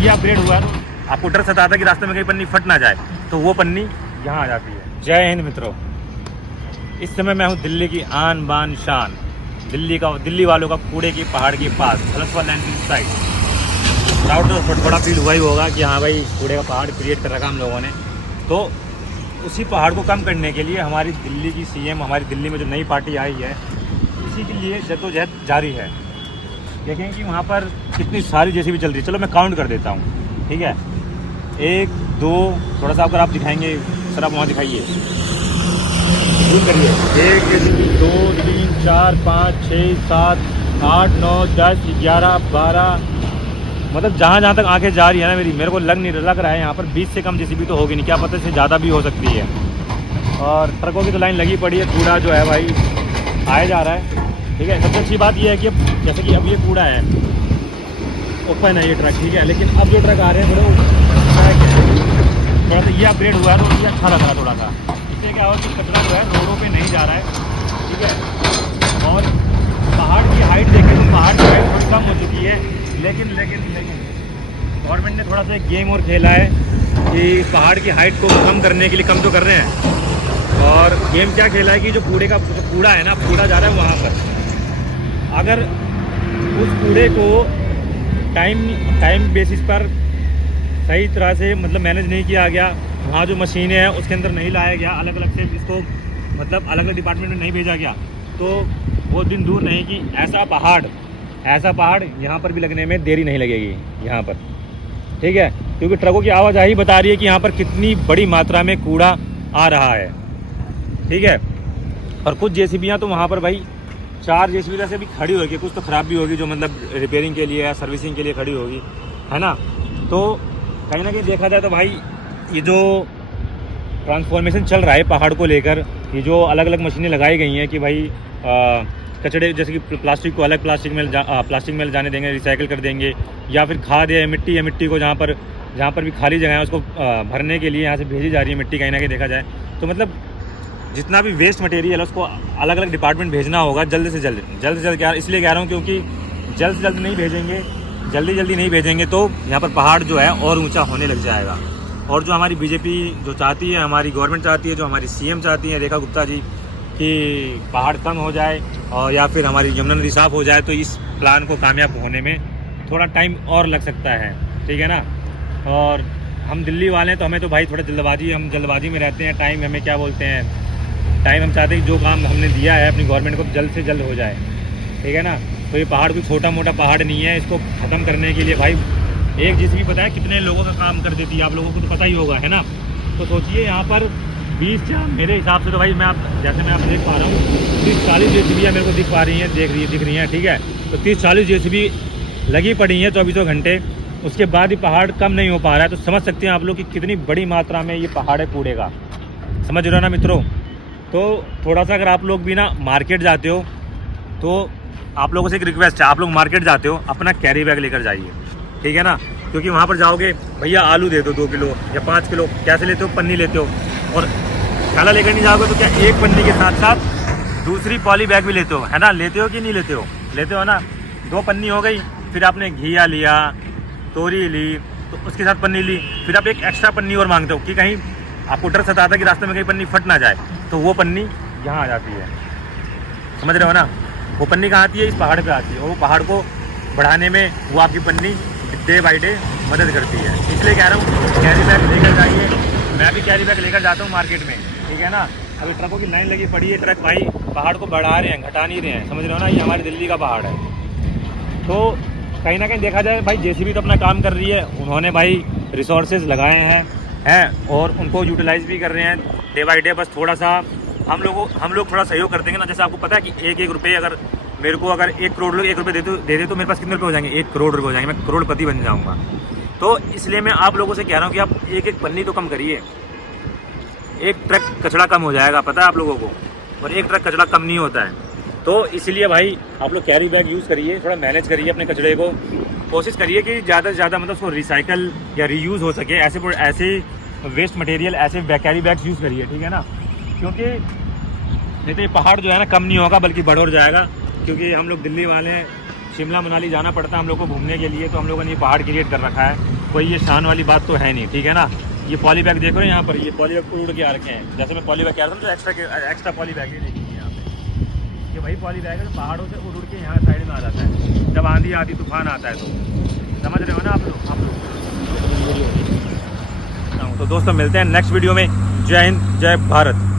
ये अपग्रेड हुआ है तो आपको डर सताता कि रास्ते में कहीं पन्नी फट ना जाए, तो वो पन्नी यहाँ आ जाती है। जय हिंद मित्रों, इस समय मैं हूँ दिल्ली की आन बान शान, दिल्ली वालों का कूड़े की पहाड़ के पास हलसवा लैंड साइड। प्राउड तो बड़ा फील हुआ ही होगा कि हाँ भाई कूड़े का पहाड़ क्रिएट कर रखा हम लोगों ने। तो उसी पहाड़ को कम करने के लिए हमारी दिल्ली की सीएम, हमारी दिल्ली में जो नई पार्टी आई है, इसी के लिए जद्दोजहद जारी है। देखें कि वहाँ पर कितनी सारी जेसीबी चल रही है। चलो मैं काउंट कर देता हूँ, ठीक है। 1 2, थोड़ा सा अगर आप दिखाएंगे सर, आप वहाँ दिखाइए, जूम करिए। 1 2 3 4 5 6 7 8 9 10 11 12, मतलब जहाँ तक आंखें जा रही है ना मेरे को लग रहा है यहाँ पर 20 से कम जेसीबी तो होगी नहीं, क्या पता इससे ज़्यादा भी हो सकती है। और ट्रकों की तो लाइन लगी पड़ी है, कूड़ा जो है भाई आया जा रहा है, ठीक है। सबसे अच्छी बात यह है कि जैसे कि अब ये कूड़ा है, ओपन है ये ट्रक, ठीक है, लेकिन अब जो ट्रक आ रहे हैं थोड़ा सा ये अपग्रेड हुआ है तो ये अच्छा लग रहा है थोड़ा सा। इससे क्या हो कि कचरा जो है रोडों पे नहीं जा रहा है, ठीक है। और पहाड़ की हाइट देखें तो पहाड़ की हाइट थोड़ी कम हो चुकी है, लेकिन गवर्नमेंट ने थोड़ा सा एक गेम और खेला है कि पहाड़ की हाइट को कम करने के लिए कम तो कर रहे हैं। और गेम क्या खेला है कि जो कूड़ा है ना, कूड़ा जा रहा है वहाँ पर, अगर उस कूड़े को टाइम बेसिस पर सही तरह से मतलब मैनेज नहीं किया गया, वहाँ जो मशीनें हैं उसके अंदर नहीं लाया गया, अलग अलग से इसको मतलब अलग अलग डिपार्टमेंट में नहीं भेजा गया, तो वो दिन दूर नहीं कि ऐसा पहाड़ यहाँ पर भी लगने में देरी नहीं लगेगी यहाँ पर, ठीक है। क्योंकि ट्रकों की आवाजाही बता रही है कि यहाँ पर कितनी बड़ी मात्रा में कूड़ा आ रहा है, ठीक है। और कुछ जेसीबियाँ तो वहाँ पर भाई 4 जेसीबी वैसे भी खड़ी होगी, कुछ तो ख़राब भी होगी जो मतलब रिपेयरिंग के लिए या सर्विसिंग के लिए खड़ी होगी, है ना। तो कहीं ना कहीं देखा जाए तो भाई ये जो ट्रांसफॉर्मेशन चल रहा है पहाड़ को लेकर, ये जो अलग अलग मशीनें लगाई गई हैं कि भाई कचड़े जैसे कि प्लास्टिक को अलग प्लास्टिक में ले जाने देंगे, रिसाइकिल कर देंगे, या फिर खाद है मिट्टी को जहाँ पर भी खाली जगह है उसको भरने के लिए यहाँ से भेजी जा रही है मिट्टी। कहीं ना कहीं देखा जाए तो मतलब जितना भी वेस्ट मटेरियल है उसको अलग अलग डिपार्टमेंट भेजना होगा जल्द से जल्द। क्या इसलिए कह रहा हूँ क्योंकि जल्द से जल्द नहीं भेजेंगे, जल्दी नहीं भेजेंगे तो यहाँ पर पहाड़ जो है और ऊंचा होने लग जाएगा। और जो हमारी बीजेपी जो चाहती है, हमारी गवर्नमेंट चाहती है, जो हमारी सीएम चाहती है रेखा गुप्ता जी, कि पहाड़ कम हो जाए और या फिर हमारी यमुना नदी साफ़ हो जाए, तो इस प्लान को कामयाब होने में थोड़ा टाइम और लग सकता है, ठीक है ना। और हम दिल्ली वाले हैं तो हमें तो भाई थोड़ा हम जल्दबाजी में रहते हैं। टाइम हमें क्या बोलते हैं, टाइम हम चाहते हैं कि जो काम हमने दिया है अपनी गवर्नमेंट को जल्द से जल्द हो जाए, ठीक है ना। तो ये पहाड़ कोई छोटा मोटा पहाड़ नहीं है, इसको ख़त्म करने के लिए भाई एक जेसीबी पता है कितने लोगों का काम कर देती है, आप लोगों को तो पता ही होगा, है ना। तो सोचिए यहाँ पर 20 मेरे हिसाब से तो भाई जैसे मैं आप देख पा रहा हूँ 30-40 जेसीबी मेरे को दिख पा रही हैं, दिख रही हैं, ठीक है। तो 30-40 जेसीबी लगी पड़ी हैं 24 घंटे, उसके बाद ही पहाड़ कम नहीं हो पा रहा है। तो समझ सकते हैं आप लोग कि कितनी बड़ी मात्रा में ये पहाड़ है कूड़े का, समझ रहे हो ना मित्रों। तो थोड़ा सा अगर आप लोग भी ना मार्केट जाते हो तो आप लोगों से एक रिक्वेस्ट है, आप लोग मार्केट जाते हो अपना कैरी बैग लेकर जाइए, ठीक है ना। क्योंकि वहाँ पर जाओगे भैया आलू दे दो 2 किलो या 5 किलो, कैसे लेते हो, पन्नी लेते हो, और थैला लेकर नहीं जाओगे तो क्या एक पन्नी के साथ साथ दूसरी पॉली बैग भी लेते हो, है ना। लेते हो कि नहीं लेते हो ना। 2 पन्नी हो गई, फिर आपने घिया लिया, तोरी ली, तो उसके साथ पन्नी ली, फिर आप एक एक्स्ट्रा पन्नी और मांगते हो कि कहीं आपको डर सताता कि रास्ते में कहीं पन्नी फट ना जाए, तो वो पन्नी यहाँ आ जाती है, समझ रहे हो ना। वो पन्नी कहाँ आती है, इस पहाड़ पे आती है, और वो पहाड़ को बढ़ाने में वो आपकी पन्नी डे बाई डे मदद करती है। इसलिए कह रहा हूँ कैरी बैग लेकर जाइए। मैं भी कैरी बैग लेकर जाता हूँ मार्केट में, ठीक है ना। अभी ट्रकों की लाइन लगी पड़ी है, ट्रक भाई पहाड़ को बढ़ा रहे हैं, घटा नहीं रहे हैं, समझ रहे हो ना। ये हमारी दिल्ली का पहाड़ है। तो कहीं ना कहीं देखा जाए भाई जेसीबी तो अपना काम कर रही है, उन्होंने भाई रिसोर्सेज लगाए हैं और उनको यूटिलाइज भी कर रहे हैं डे बाई डे। बस थोड़ा सा हम लोग थोड़ा सहयोग कर देंगे ना। जैसे आपको पता है कि एक रुपये अगर मेरे को अगर 1 करोड़ लोग 1 रुपये दे दे तो मेरे पास कितने रुपये हो जाएंगे, 1 करोड़ रुपये हो जाएंगे, मैं करोड़पति बन जाऊँगा। तो इसलिए मैं आप लोगों से कह रहा हूँ कि आप एक पन्नी तो कम करिए, 1 ट्रक कचरा कम हो जाएगा, पता है आप लोगों को, और 1 ट्रक कचरा कम नहीं होता है। तो इसलिए भाई आप लोग कैरी बैग यूज़ करिए, थोड़ा मैनेज करिए अपने कचरे को, कोशिश करिए कि ज़्यादा से ज़्यादा मतलब उसको रिसाइकल या रीयूज़ हो सके। ऐसे वेस्ट मटेरियल, ऐसे कैरी बैग्स यूज़ करिए, ठीक है ना। क्योंकि नहीं तो ये पहाड़ जो है ना कम नहीं होगा बल्कि बढ़ और जाएगा। क्योंकि हम लोग दिल्ली वाले हैं, शिमला मनाली जाना पड़ता है हम लोग को घूमने के लिए, तो हम लोगों ने ये पहाड़ क्रिएट कर रखा है। कोई ये शान वाली बात तो है नहीं, ठीक है ना। ये पॉली बैग देखो यहाँ पर, ये पॉली बैग उड़ के आ रखे हैं। जैसे मैं पॉली बैग कह रहा था तो एक्स्ट्रा पॉली बैग ही देखिए यहाँ पे, ये वही पॉली बैग है जो पहाड़ों से उड़ के यहाँ साइड में आ जाता है जब आंधी आती तूफान आता है। तो समझ रहे हो ना आप लोग। तो दोस्तों मिलते हैं नेक्स्ट वीडियो में। जय हिंद, जय भारत।